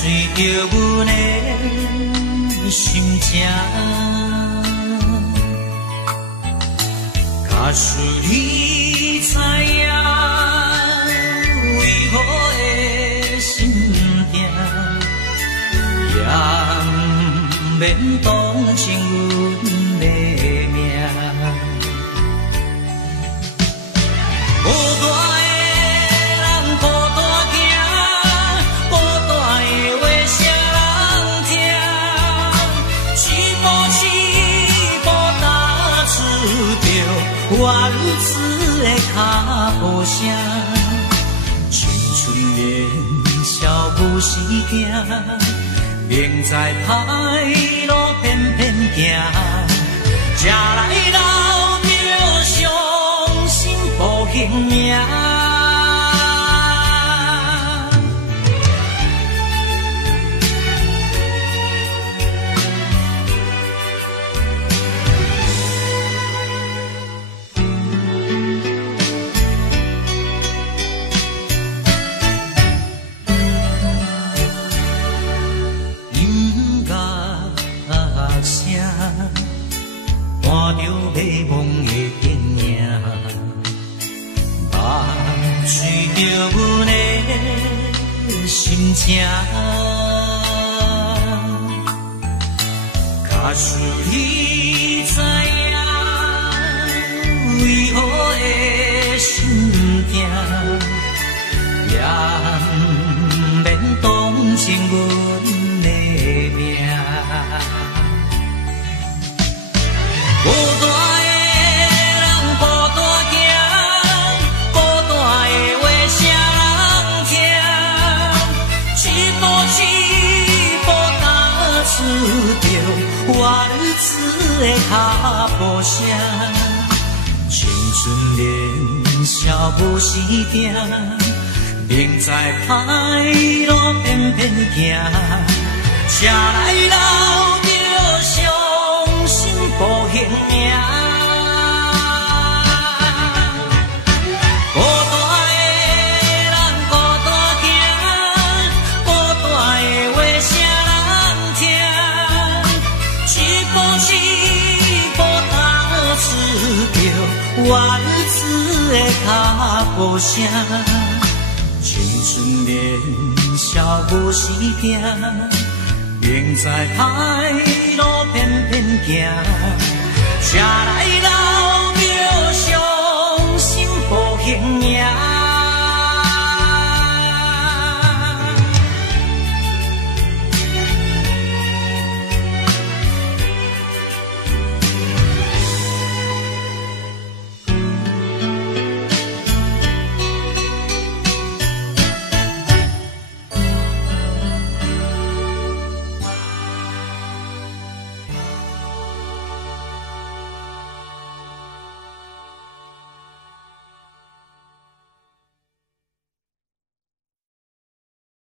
随着阮的心情，假使你知影，为何的心痛，也不免同情阮的命。孤单的人孤单行，孤单的话谁人听？起步起步踏出着我日子的脚步声，青春年少不时行，明知歹路偏偏行，吃来老着伤心无形命。伴着迷惘的电影，梦随着阮的心情，假使你知影，为何的心痛，也不免同情阮的命。孤单的人孤单行，孤单的话谁人听？起步起步踏出着我日子的脚步声，青春年少不时行，明知歹路偏偏行，车来老着伤心无形命。孤单的人孤单行，孤单的话谁人听？起步起步踏出着我日子的脚步声，青春年少不时行，明知歹路偏偏行，车来老着伤心无形命。